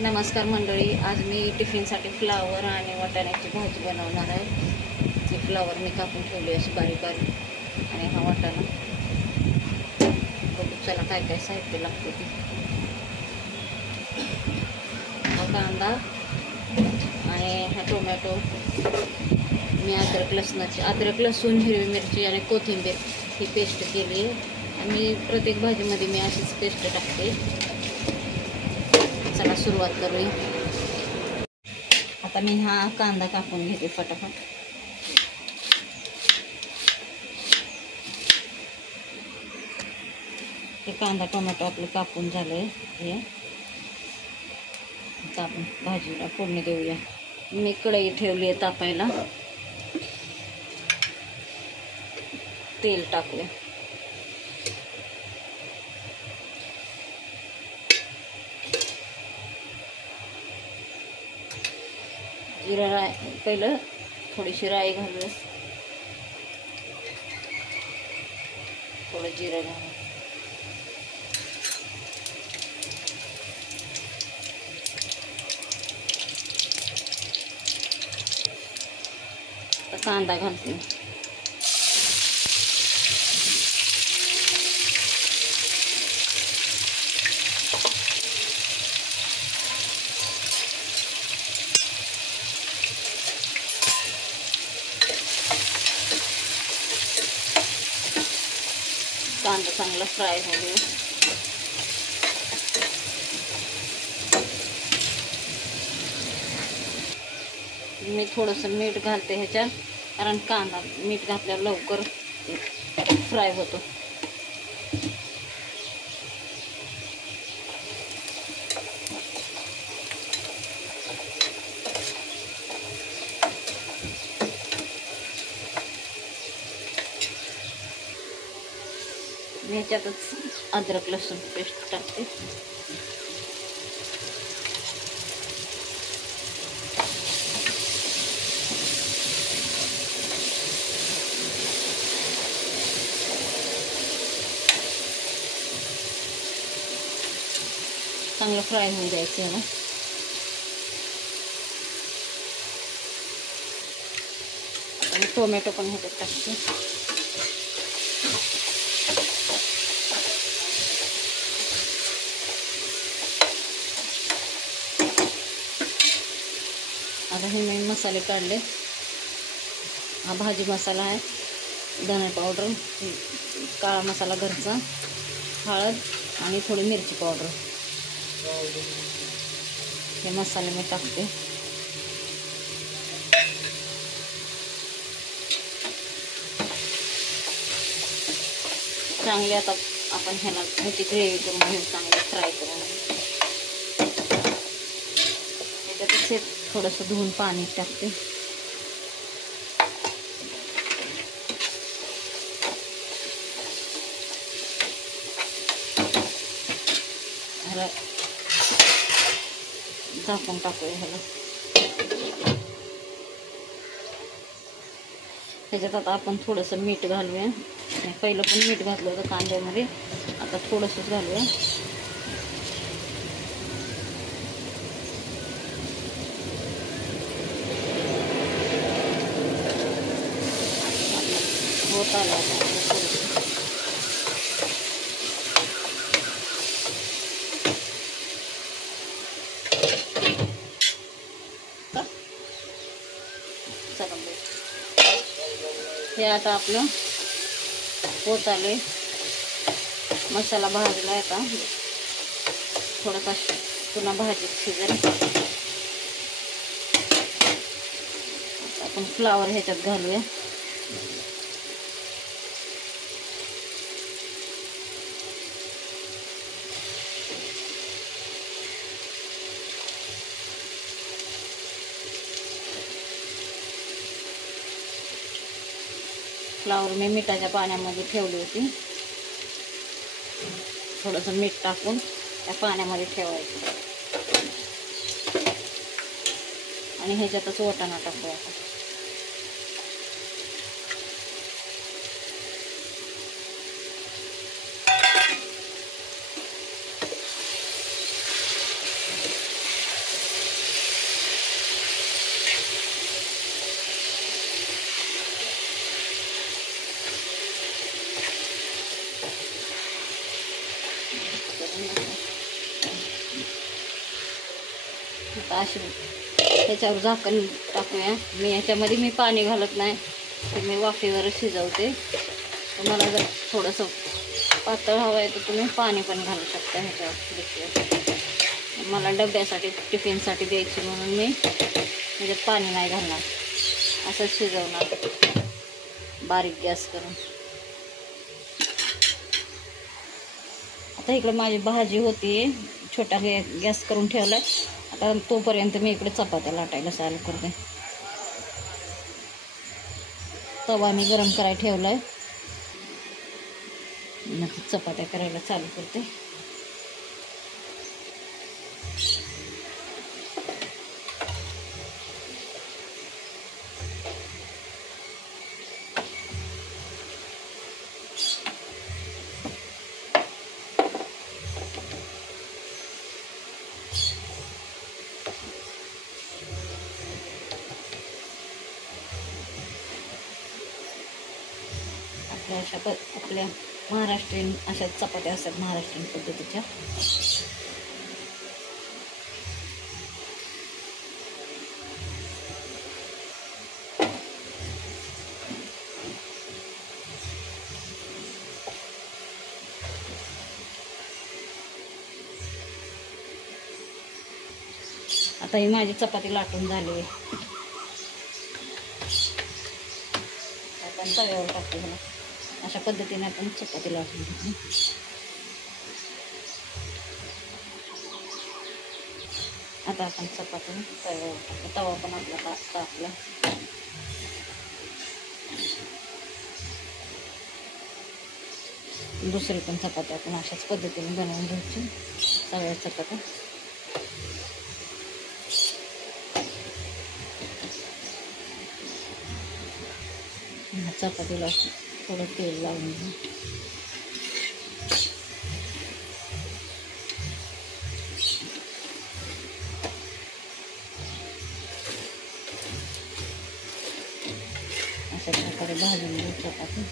नमस्कार मंडळी, आज मी टिफिनसाठी फ्लावर आणि वाटाण्याची भाजी बनवणार आहे। ती फ्लावर मी कापून ठेवली अशी बारीक बारीक आणि हा वाटाणा। बघू चला काय काय साहित्य लागते ते। हा कांदा आणि हा टोमॅटो, मी अद्रक लसूण हिरवी मिरची आणि कोथिंबीर ही पेस्ट केली आहे। आणि प्रत्येक भाजीमध्ये मी अशीच पेस्ट टाकते। चला सुरुवात करूया। आता मी हा कांदा कापून घेते फटाफट। हे कांदा टोमॅटो आपलं कापून झालंय। हे आता आपण भाजीला फोडणी देऊया। मी कढई ठेवली आहे तापायला, तेल टाकूया। जिरा राई, पहिलं थोडीशी राई घालूया, थोडं जिरं घालूया, कांदा घालते। कांदा चांगला फ्राय होऊ दे। मी थोडंसं मीठ घालते ह्याच्यात, कारण कांदा मीठ घातल्यावर लवकर फ्राय होतो। मी ह्याच्यातच अद्रक लसूण पेस्ट टाकते। चांगलं फ्राय होऊन द्यायचं आहे ना। आणि टोमॅटो पण ह्याच्यात टाकते। आता हे मी मसाले काढले। हा भाजी मसाला आहे, धने पावडर, काळा मसाला घरचा, हळद आणि थोडी मिरची पावडर, हे मसाले मी टाकते। चांगले आता आपण ह्याची ग्रेव्ही करून घेऊ, चांगले फ्राय करून। त्याच्यात थोडंसं धुवून पाणी टाकते। झाकून टाकूया ह्याला। ह्याच्यात आता आपण थोडंसं मीठ घालूया। पहिलं पण मीठ घातलं होतं कांद्यामध्ये, आता थोडंसंच घालूया। होत आलं आता हे आता आपलं होत आलंय। मसाला भाजला आहे, आता थोडासा पुन्हा भाजीत शिजेल। आपण फ्लावर ह्याच्यात घालूया। फ्लावर मी मिठाच्या पाण्यामध्ये ठेवली होती, थोडंसं मीठ टाकून त्या पाण्यामध्ये ठेवायचं आणि ह्याच्यातच वाटाणा टाकूया। आता अशी त्याच्यावर झाकण टाकूया. मी पाणी घालत नाही, ते मी वाफेवरच शिजवते. तुम्हाला जर थोडंसं पातळ हवं आहे तर तुम्ही पाणी पण घालू शकता ह्याच्यावर. मला डब्यासाठी टिफिनसाठी द्यायची म्हणून मी ह्याच्यात पाणी नाही घालणार, असंच शिजवणार बारीक गॅस करून. आता इकडे माझी भाजी होती, छोटा गॅस करून ठेवलाय. आता तोपर्यंत मी इकडे चपात्या लाटायला चालू करते. तवा मी गरम करायला ठेवलाय, मग चपात्या करायला चालू करते. आपल्या महाराष्ट्रीयन अशा चपात्या असतात, महाराष्ट्रीयन पद्धतीच्या. आता ही माझी चपाती लाटून झाली आहे. आपण तव्यावर टाकतो मला. अशा पद्धतीने आपण चपाती लाटून घेतो. आता आपण चपाती तव्यावर टाकतो. तवा पण आपला तापला. दुसरी पण चपाती आपण अशाच पद्धतीने बनवून घ्यायची, सगळ्या चपात्या. चपातीला थोडं तेल लावून घेऊ. अशा प्रकारे भाजून घेऊ चपाती.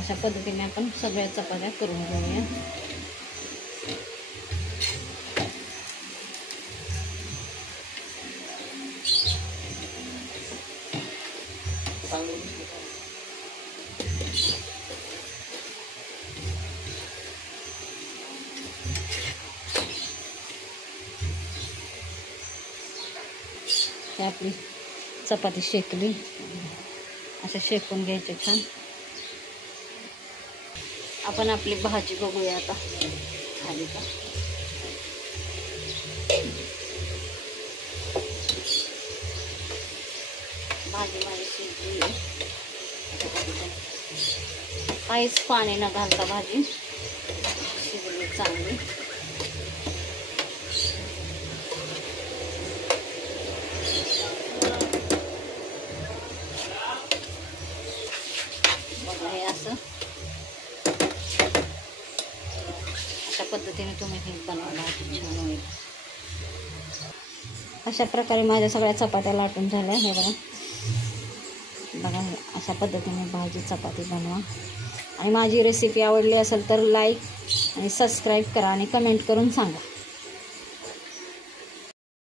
अशा पद्धतीने आपण सगळ्या चपात्या करून घेऊया. आपली चपाती शेकली, अशा शेकून घ्यायचे छान. आपण आपली भाजी बघूया आता झाली का. भाजी माझी शिजली आहे. काहीच पाणी न घालता भाजी शिजली चांगली. बघा हे असं अशा पद्धतीने तुम्ही हे बनवला छान होईल. अशा प्रकारे माझ्या सगळ्या चपात्या लाटून झाल्या. हे बघा अशा पद्धतीने भाजी चपाती बनवा. आणि माझी रेसिपी आवडली असेल तर लाईक आणि सबस्क्राईब करा आणि कमेंट करून सांगा.